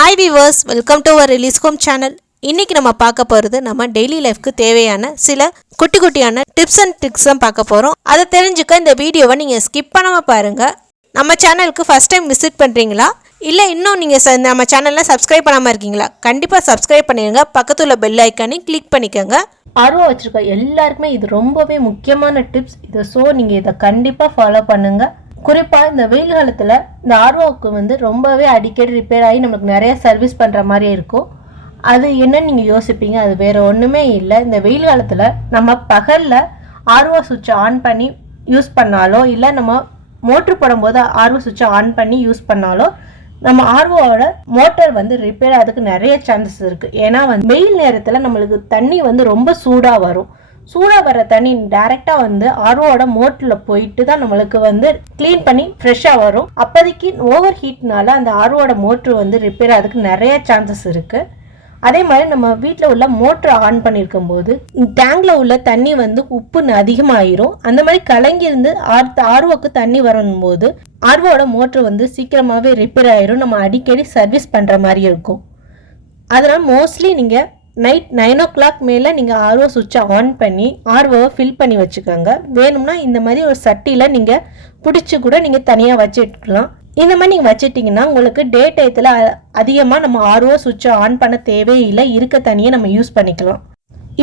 Hi viewers, welcome to our Release Home channel. இன்னைக்கு நம்ம பார்க்க போறது நம்ம டெய்லி லைஃப்க்கு தேவையான சில குட்டியான டிப்ஸ் அண்ட் ட்ரிக்ஸ் தான் பார்க்க போறோம். அதை தெரிஞ்சுக்க இந்த வீடியோவை நீங்க ஸ்கிப் பண்ணாம பாருங்க. நம்ம சேனலுக்கு ஃபர்ஸ்ட் டைம் விசிட் பண்றீங்களா? இல்ல இன்னும் நீங்க நம்ம சேனலை சப்ஸ்கிரைப் பண்ணாம இருக்கீங்களா? கண்டிப்பா சப்ஸ்கிரைப் பண்ணிருங்க. பக்கத்துல உள்ள பெல் ஐகானை கிளிக் பண்ணிக்கோங்க. ஆர்வம் வச்சிருக்க எல்லாருக்குமே இது ரொம்பவே முக்கியமான டிப்ஸ். நீங்க இதை கண்டிப்பா ஃபாலோ பண்ணுங்க. குறிப்பாக இந்த வெயில் காலத்தில் இந்த ஆர்ஓவுக்கு ரொம்பவே அடிக்கடி ரிப்பேர் ஆகி நமக்கு நிறைய சர்வீஸ் பண்ணுற மாதிரி இருக்கும். அது என்னன்னு நீங்கள் யோசிப்பீங்க, அது வேறு ஒன்றுமே இல்லை. இந்த வெயில் காலத்தில் நம்ம பகலில் ஆர்ஓ சுவிட்சை ஆன் பண்ணி யூஸ் பண்ணாலோ, இல்லை நம்ம மோட்ரு போடும்போது ஆர்ஓ சுவிட்சை ஆன் பண்ணி யூஸ் பண்ணாலோ நம்ம ஆர்ஓவோட மோட்டர் ரிப்பேர் ஆகிறதுக்கு நிறைய சான்சஸ் இருக்குது. ஏன்னா வெயில் நேரத்தில் நம்மளுக்கு தண்ணி ரொம்ப சூடாக வரும். சூடாக வர தண்ணி டைரெக்டாக ஆர்ஓட மோட்டரில் போயிட்டு தான் நம்மளுக்கு க்ளீன் பண்ணி ஃப்ரெஷ்ஷாக வரும். அப்போதைக்கு ஓவர் ஹீட்னால அந்த ஆர்ஓட மோட்ரு ரிப்பேர் ஆகிறதுக்கு நிறைய சான்சஸ் இருக்குது. அதே மாதிரி நம்ம வீட்டில் உள்ள மோட்ரு ஆன் பண்ணியிருக்கும் போது டேங்கில் உள்ள தண்ணி உப்பு அதிகமாகிரும். அந்த மாதிரி கலங்கியிருந்து ஆர்ஓக்கு தண்ணி வரும்போது ஆர்ஓட மோட்ரு சீக்கிரமாகவே ரிப்பேர் ஆயிரும். நம்ம அடிக்கடி சர்வீஸ் பண்ணுற மாதிரி இருக்கும். அதனால் மோஸ்ட்லி நீங்கள் நைட் 9 o'clock மேலே நீங்கள் ஆர்ஓ சுவிட்சை ஆன் பண்ணி ஆர்ஓவை ஃபில் பண்ணி வச்சுக்கோங்க. வேணும்னா இந்த மாதிரி ஒரு சட்டியில் நீங்கள் பிடிச்சி கூட நீங்கள் தனியாக வச்சுக்கலாம். இந்த மாதிரி நீங்கள் வச்சுட்டிங்கன்னா உங்களுக்கு டே டயத்தில் அதிகமாக நம்ம ஆர்ஓ சுவிட்சை ஆன் பண்ண தேவையில்லை. இருக்க தண்ணியை நம்ம யூஸ் பண்ணிக்கலாம்.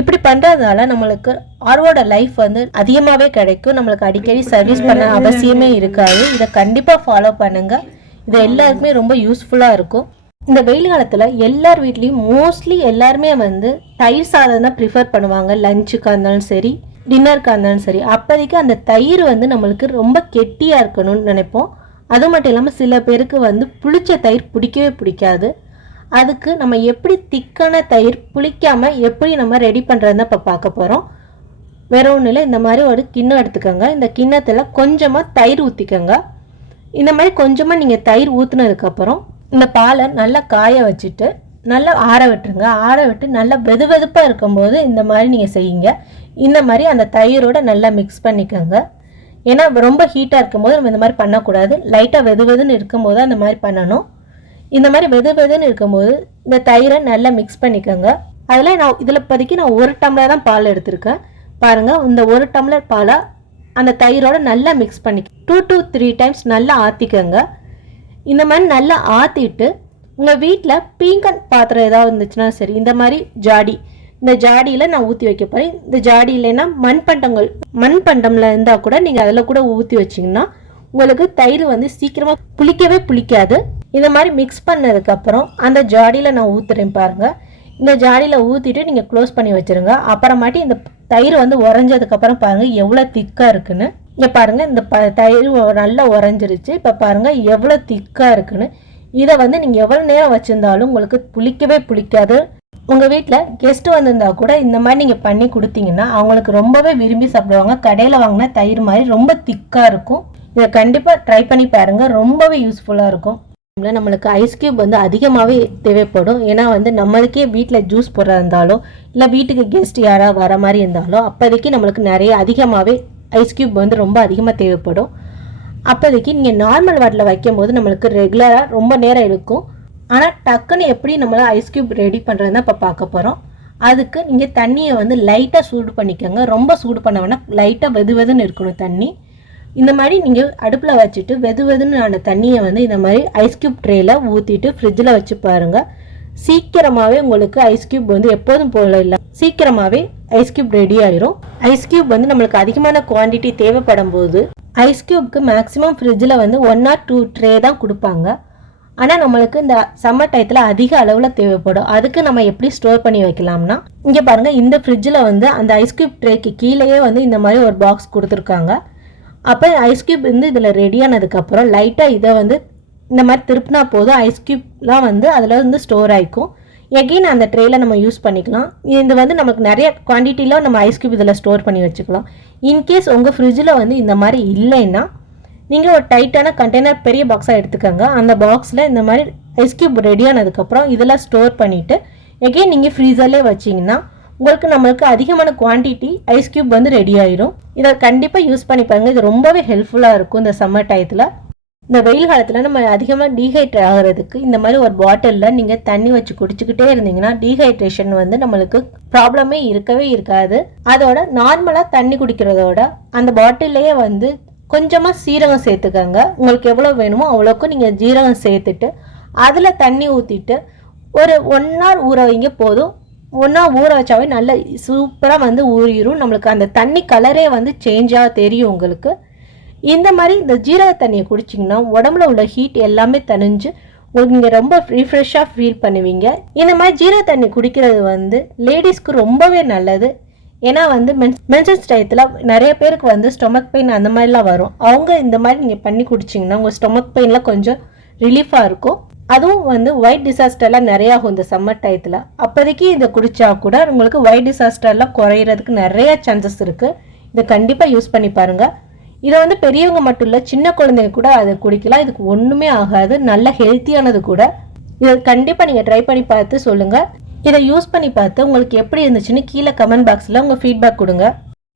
இப்படி பண்ணுறதுனால நம்மளுக்கு ஆர்ஓட லைஃப் அதிகமாகவே கிடைக்கும். நம்மளுக்கு அடிக்கடி சர்வீஸ் பண்ண அவசியமே இருக்காது. இதை கண்டிப்பாக ஃபாலோ பண்ணுங்கள். இது எல்லாருக்குமே ரொம்ப யூஸ்ஃபுல்லாக இருக்கும். இந்த வெயில் காலத்தில் எல்லார் வீட்லேயும் மோஸ்ட்லி எல்லாருமே தயிர் சாதம் தான் ப்ரிஃபர் பண்ணுவாங்க. லஞ்சுக்காக இருந்தாலும் சரி, டின்னருக்காக இருந்தாலும் சரி. அப்போதைக்கு அந்த தயிர் நம்மளுக்கு ரொம்ப கெட்டியாக இருக்கணும்னு நினைப்போம். அது மட்டும் இல்லாமல் சில பேருக்கு புளிச்ச தயிர் பிடிக்கவே பிடிக்காது. அதுக்கு நம்ம எப்படி திக்கான தயிர் புளிக்காமல் எப்படி நம்ம ரெடி பண்ணுறதுன்னு இப்போ பார்க்க போகிறோம். வேற ஒன்றும் இல்லை, இந்த மாதிரி ஒரு கிண்ணம் எடுத்துக்கோங்க. இந்த கிண்ணத்தில் கொஞ்சமாக தயிர் ஊற்றிக்கோங்க. இந்த மாதிரி கொஞ்சமாக நீங்கள் தயிர் ஊற்றுனதுக்கப்புறம் இந்த பாலை நல்லா காய வச்சுட்டு நல்லா ஆற விட்டுருங்க. ஆற விட்டு நல்லா வெதுவெதுப்பாக இருக்கும்போது இந்த மாதிரி நீங்கள் செய்யுங்க. இந்த மாதிரி அந்த தயிரோட நல்லா மிக்ஸ் பண்ணிக்கோங்க. ஏன்னா ரொம்ப ஹீட்டாக இருக்கும்போது நம்ம இந்த மாதிரி பண்ணக்கூடாது. லைட்டாக வெதுவெதுன்னு இருக்கும்போது அந்த மாதிரி பண்ணணும். இந்த மாதிரி வெதுவெதுன்னு இருக்கும்போது இந்த தயிரை நல்லா மிக்ஸ் பண்ணிக்கோங்க. அதில் இதில் இப்போதைக்கு நான் 1 டம்ளர் தான் பால் எடுத்திருக்கேன். பாருங்கள், இந்த 1 டம்ளர் பாலை அந்த தயிரோட நல்லா மிக்ஸ் பண்ணிக்க 2 to 3 times நல்லா ஆற்றிக்கோங்க. இந்த மாதிரி நல்லா ஆற்றிட்டு உங்கள் வீட்டில் பீங்கன் பாத்திரம் ஏதாவது இருந்துச்சுன்னா சரி, இந்த மாதிரி ஜாடி, இந்த ஜாடியில் நான் ஊற்றி வைக்க போகிறேன். இந்த ஜாடி இல்லைன்னா மண்பண்டமில் இருந்தால் கூட நீங்கள் அதில் கூட ஊற்றி வச்சிங்கன்னா உங்களுக்கு தயிர் சீக்கிரமாக புளிக்கவே புளிக்காது. இந்த மாதிரி மிக்ஸ் பண்ணதுக்கப்புறம் அந்த ஜாடியில் நான் ஊற்றுறேன் பாருங்கள். இந்த ஜாடியில் ஊற்றிட்டு நீங்கள் க்ளோஸ் பண்ணி வச்சுருங்க. அப்புறமாட்டி இந்த தயிர் உறைஞ்சதுக்கப்புறம் பாருங்கள் எவ்வளோ திக்காக இருக்குன்னு. இங்கே பாருங்கள், இந்த தயிர் நல்லா உறைஞ்சிருச்சு. இப்போ பாருங்கள் எவ்வளோ திக்காக இருக்குன்னு. இதை நீங்கள் எவ்வளோ நேரம் வச்சுருந்தாலும் உங்களுக்கு புளிக்கவே புளிக்காது. உங்கள் வீட்டில் கெஸ்ட்டு வந்திருந்தா கூட இந்த மாதிரி நீங்கள் பண்ணி கொடுத்தீங்கன்னா அவங்களுக்கு ரொம்பவே விரும்பி சாப்பிடுவாங்க. கடையில் வாங்கினா தயிர் மாதிரி ரொம்ப திக்காக இருக்கும். இதை கண்டிப்பாக ட்ரை பண்ணி பாருங்கள், ரொம்பவே யூஸ்ஃபுல்லாக இருக்கும். நம்மளுக்கு ஐஸ் கியூப் அதிகமாகவே தேவைப்படும். ஏன்னா நம்மளுக்கே வீட்டில் ஜூஸ் போடுறதா இருந்தாலும் இல்லை வீட்டுக்கு கெஸ்ட் யாராவது வர மாதிரி இருந்தாலும் அப்போதைக்கு நம்மளுக்கு நிறைய அதிகமாகவே ஐஸ் கியூப் ரொம்ப அதிகமாக தேவைப்படும். அப்போதைக்கு நீங்கள் நார்மல் வாட்டரில் வைக்கும் போது நம்மளுக்கு ரெகுலராக ரொம்ப நேரம் எடுக்கும். ஆனால் டக்குன்னு எப்படி நம்மளால் ஐஸ் கியூப் ரெடி பண்ணுறதுன்னு இப்போ பார்க்க போகிறோம். அதுக்கு நீங்கள் தண்ணியை லைட்டாக சூடு பண்ணிக்கோங்க. ரொம்ப சூடு பண்ண வேணால், லைட்டாக வெதுவெதுன்னு இருக்கணும் தண்ணி. இந்த மாதிரி நீங்கள் அடுப்பில் வச்சுட்டு வெதுவெதுன்னு ஆன தண்ணியை இந்த மாதிரி ஐஸ் கியூப் ட்ரேயில் ஊற்றிட்டு ஃப்ரிட்ஜில் வச்சு பாருங்கள். சீக்கிரமாகவே உங்களுக்கு ஐஸ் கியூப் எப்போதும் போல இல்லை, சீக்கிரமாகவே ஐஸ் கியூப் ரெடி ஆயிரும். ஐஸ் கியூப் நம்மளுக்கு அதிகமான குவான்டிட்டி தேவைப்படும் போது ஐஸ் கியூப்க்கு மேக்ஸிமம் ஃப்ரிட்ஜில் 1 or 2 ட்ரே தான் கொடுப்பாங்க. ஆனால் நம்மளுக்கு இந்த சம்மர் டயத்தில் அதிக அளவில் தேவைப்படும். அதுக்கு நம்ம எப்படி ஸ்டோர் பண்ணி வைக்கலாம்னா, இங்கே பாருங்கள், இந்த ஃப்ரிட்ஜில் அந்த ஐஸ் கியூப் ட்ரேக்கு கீழேயே இந்த மாதிரி ஒரு பாக்ஸ் கொடுத்துருக்காங்க. அப்போ ஐஸ் கியூப் இதில் ரெடியானதுக்கப்புறம் லைட்டாக இதை இந்த மாதிரி திருப்பினா போதும். ஐஸ் கியூப்லாம் அதில் ஸ்டோர் ஆகிக்கும். எகெயின் அந்த ட்ரேயில் நம்ம யூஸ் பண்ணிக்கலாம். இது நமக்கு நிறைய குவான்டிட்டியில் நம்ம ஐஸ் கியூப் இதில் ஸ்டோர் பண்ணி வச்சுக்கலாம். இன்கேஸ் உங்கள் ஃப்ரிட்ஜில் இந்த மாதிரி இல்லைன்னா நீங்கள் ஒரு டைட்டான கண்டெய்னர் பெரிய பாக்ஸாக எடுத்துக்கோங்க. அந்த பாக்ஸில் இந்த மாதிரி ஐஸ் கியூப் ரெடியானதுக்கப்புறம் இதெல்லாம் ஸ்டோர் பண்ணிவிட்டு எகெயின் நீங்கள் ஃப்ரீசர்லேயே வச்சிங்கன்னா நம்மளுக்கு அதிகமான குவான்டிட்டி ஐஸ் கியூப் ரெடி ஆயிரும். இதை கண்டிப்பாக யூஸ் பண்ணி பாருங்கள். இது ரொம்பவே ஹெல்ப்ஃபுல்லாக இருக்கும் இந்த சம்மர் டயத்தில். இந்த வெயில் காலத்தில் நம்ம அதிகமாக டீஹைட்ரேட் ஆகிறதுக்கு இந்த மாதிரி ஒரு பாட்டிலில் நீங்கள் தண்ணி வச்சு குடிச்சுக்கிட்டே இருந்தீங்கன்னா டீஹைட்ரேஷன் வந்து நம்மளுக்கு ப்ராப்ளமே இருக்கவே இருக்காது. அதோட நார்மலாக தண்ணி குடிக்கிறதோட அந்த பாட்டில்லையே வந்து கொஞ்சமாக சீரகம் சேர்த்துக்கோங்க. உங்களுக்கு எவ்வளோ வேணுமோ அவ்வளோக்கும் நீங்கள் ஜீரகம் சேர்த்துட்டு அதில் தண்ணி ஊற்றிட்டு ஒரு 1 hour ஊற வைங்க போதும். 1 hour ஊற வச்சாவே நல்ல சூப்பராக வந்து ஊறிடும். நம்மளுக்கு அந்த தண்ணி கலரே வந்து சேஞ்சாக தெரியும் உங்களுக்கு. இந்த மாதிரி இந்த ஜீரக தண்ணியை குடிச்சிங்கன்னா உடம்புல உள்ள ஹீட் எல்லாமே தணிஞ்சு உங்களுக்கு நீங்கள் ரொம்ப ரீஃப்ரெஷ்ஷாக ஃபீல் பண்ணுவீங்க. இந்த மாதிரி ஜீரக தண்ணி குடிக்கிறது வந்து லேடிஸ்க்கு ரொம்பவே நல்லது. ஏன்னா வந்து மென்சஸ் டயத்தில் நிறைய பேருக்கு வந்து ஸ்டொமக் பெயின் அந்த மாதிரிலாம் வரும். அவங்க இந்த மாதிரி நீங்கள் பண்ணி குடிச்சிங்கன்னா உங்கள் ஸ்டொமக் பெயின்லாம் கொஞ்சம் ரிலீஃபாக இருக்கும். அதுவும் வந்து ஒயிட் டிசாஸ்டர்லாம் நிறைய ஆகும் இந்த சம்மர் டயத்தில். அப்போதைக்கு இதை குடித்தா கூட உங்களுக்கு ஒயிட் டிசாஸ்டர்லாம் குறையிறதுக்கு நிறைய சான்சஸ் இருக்குது. இதை கண்டிப்பாக யூஸ் பண்ணி பாருங்கள். இதை வந்து பெரியவங்க மட்டும் இல்லை, சின்ன குழந்தைங்க கூட அதை குடிக்கலாம். இதுக்கு ஒன்றுமே ஆகாது, நல்ல ஹெல்த்தியானது கூட. இதை கண்டிப்பாக நீங்கள் ட்ரை பண்ணி பார்த்து சொல்லுங்கள். இதை யூஸ் பண்ணி பார்த்து உங்களுக்கு எப்படி இருந்துச்சுன்னு கீழே கமெண்ட் பாக்ஸில் உங்கள் ஃபீட்பேக் கொடுங்க.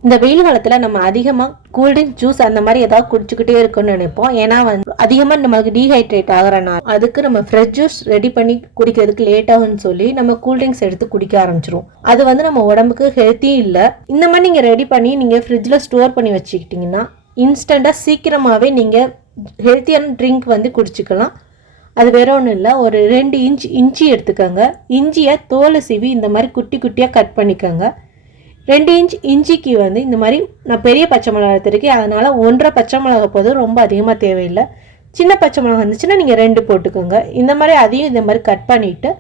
இந்த வெயில் காலத்தில் நம்ம அதிகமாக கூல்ட்ரிங்க் ஜூஸ் அந்த மாதிரி ஏதாவது குடிச்சுக்கிட்டே இருக்குன்னு நினைப்போம். ஏன்னா வந்து அதிகமாக நம்மளுக்கு டீஹைட்ரேட் ஆகிறனால அதுக்கு நம்ம ஃப்ரெஷ் ஜூஸ் ரெடி பண்ணி குடிக்கிறதுக்கு லேட் ஆகும்னு சொல்லி நம்ம கூல்ட்ரிங்க்ஸ் எடுத்து குடிக்க ஆரம்பிச்சிரும். அது வந்து நம்ம உடம்புக்கு ஹெல்த்தியும் இல்லை. இந்த மாதிரி நீங்கள் ரெடி பண்ணி நீங்கள் ஃப்ரிட்ஜில் ஸ்டோர் பண்ணி வச்சுக்கிட்டிங்கன்னா இன்ஸ்டண்ட்டாக சீக்கிரமாகவே நீங்கள் ஹெல்த்தியான ட்ரிங்க் வந்து குடிச்சிக்கலாம். அது வேற ஒன்றும் இல்லை, ஒரு 2 inch இஞ்சி எடுத்துக்கோங்க. இஞ்சியை தோலை சீவி இந்த மாதிரி குட்டி குட்டியாக கட் பண்ணிக்கோங்க. 2 inch இஞ்சிக்கு வந்து இந்த மாதிரி நான் பெரிய பச்சை மிளகா எடுத்துருக்கேன், அதனால் 1.5 பச்சை மிளகா போதும், ரொம்ப அதிகமாக தேவையில்லை. சின்ன பச்சை மிளகா இருந்துச்சுன்னா நீங்கள் 2 போட்டுக்கோங்க. இந்த மாதிரி அதையும் இந்த மாதிரி கட் பண்ணிவிட்டு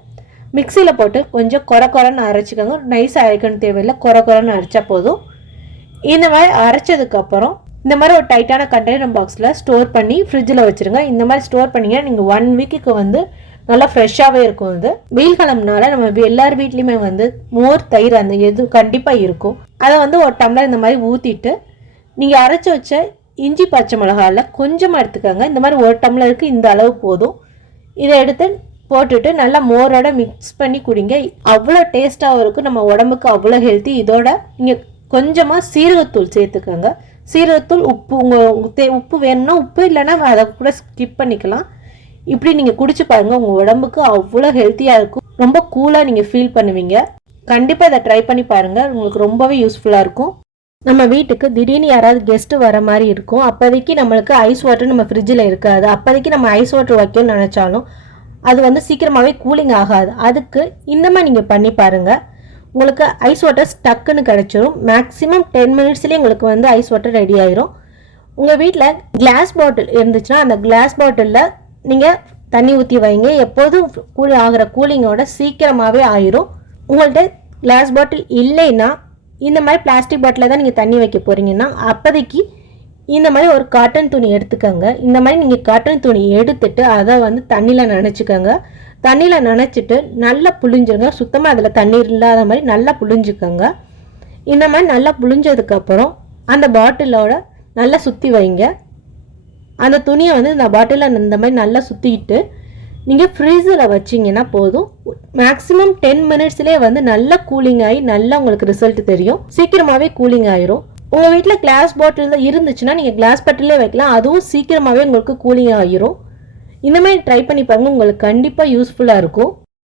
மிக்சியில் போட்டு கொஞ்சம் குறைன்னு அரைச்சிக்கோங்க. நைஸாக அரைக்கணும் தேவையில்லை, குறைன்னு அரைச்சா போதும். இந்த மாதிரி அரைச்சதுக்கப்புறம் இந்த மாதிரி ஒரு டைட்டான கண்டெய்னர் பாக்ஸில் ஸ்டோர் பண்ணி ஃப்ரிட்ஜில் வச்சுருங்க. இந்த மாதிரி ஸ்டோர் பண்ணிங்கன்னா நீங்கள் 1 weekக்கு வந்து நல்லா ஃப்ரெஷ்ஷாகவே இருக்கும். இது வெயில் காலம்னால நம்ம எல்லார் வீட்லேயுமே வந்து மோர், தயிர் அந்த எது கண்டிப்பாக இருக்கும். அதை வந்து ஒரு டம்ளர் இந்த மாதிரி ஊற்றிட்டு நீங்கள் அரைச்சி வச்ச இஞ்சி பச்சை மிளகாவில் கொஞ்சமாக எடுத்துக்கோங்க. இந்த மாதிரி 1 டம்ளருக்கு இந்த அளவு போதும். இதை எடுத்து போட்டுட்டு நல்லா மோரோட மிக்ஸ் பண்ணி குடிங்க. அவ்வளோ டேஸ்ட்டாகவும் இருக்கும், நம்ம உடம்புக்கு அவ்வளோ ஹெல்த்தி. இதோட நீங்கள் கொஞ்சமாக சீரகத்தூள் சேர்த்துக்கோங்க. சீரகத்தூள், உப்பு, உப்பு வேணும்னா உப்பு, இல்லைன்னா அதை கூட ஸ்கிப் பண்ணிக்கலாம். இப்படி நீங்கள் குடிச்சு பாருங்கள், உங்கள் உடம்புக்கு அவ்வளோ ஹெல்த்தியாக இருக்கும். ரொம்ப கூலாக நீங்கள் ஃபீல் பண்ணுவீங்க. கண்டிப்பாக இதை ட்ரை பண்ணி பாருங்கள், உங்களுக்கு ரொம்பவே யூஸ்ஃபுல்லாக இருக்கும். நம்ம வீட்டுக்கு திடீர்னு யாராவது கெஸ்ட்டு வர மாதிரி இருக்கும். அப்போதைக்கு நம்மளுக்கு ஐஸ் வாட்டர் நம்ம ஃப்ரிட்ஜில் இருக்காது. அப்போதைக்கு நம்ம ஐஸ் வாட்டர் வைக்கணும்னு நினச்சாலும் அது வந்து சீக்கிரமாகவே கூலிங் ஆகாது. அதுக்கு இந்த மாதிரி நீங்கள் பண்ணி பாருங்கள், உங்களுக்கு ஐஸ் வாட்டர் ஸ்டக்குன்னு கிடச்சிரும். மேக்ஸிமம் 10 minutesலேயே உங்களுக்கு வந்து ஐஸ் வாட்டர் ரெடி ஆயிரும். உங்கள் வீட்டில் கிளாஸ் பாட்டில் இருந்துச்சுன்னா அந்த கிளாஸ் பாட்டிலில் நீங்கள் தண்ணி ஊற்றி வைங்க. எப்போதும் கூலிங்கோட சீக்கிரமாகவே ஆயிரும். உங்கள்கிட்ட கிளாஸ் பாட்டில் இல்லைன்னா இந்த மாதிரி பிளாஸ்டிக் பாட்டிலில் தான் நீங்கள் தண்ணி வைக்க போகிறீங்கன்னா அப்போதைக்கு இந்த மாதிரி ஒரு காட்டன் துணி எடுத்துக்கோங்க. இந்த மாதிரி நீங்கள் காட்டன் துணி எடுத்துட்டு அதை வந்து தண்ணியில் நனைச்சிக்கோங்க. தண்ணியில் நனைச்சிட்டு நல்லா புழிஞ்சுங்க. சுத்தமாக அதில் தண்ணீர் இல்லாத மாதிரி நல்லா புழிஞ்சுக்கோங்க. இந்த மாதிரி நல்லா புழிஞ்சதுக்கப்புறம் அந்த பாட்டிலோட நல்லா சுற்றி வைங்க. அந்த துணியை வந்து இந்த பாட்டிலில் இந்த மாதிரி நல்லா சுற்றிக்கிட்டு நீங்கள் ஃப்ரீஸில் வச்சிங்கன்னா போதும். மேக்ஸிமம் 10 minutesலேயே வந்து நல்லா கூலிங் ஆகி நல்லா உங்களுக்கு ரிசல்ட் தெரியும். சீக்கிரமாகவே கூலிங் ஆயிரும். உங்கள் வீட்டில் கிளாஸ் பாட்டில் தான் இருந்துச்சுன்னா நீங்கள் கிளாஸ் பாட்டிலே வைக்கலாம், அதுவும் சீக்கிரமாகவே உங்களுக்கு கூலிங் ஆகிரும். இந்த மாதிரி ட்ரை பண்ணி பாருங்க, உங்களுக்கு கண்டிப்பாக யூஸ்ஃபுல்லாக இருக்கும்.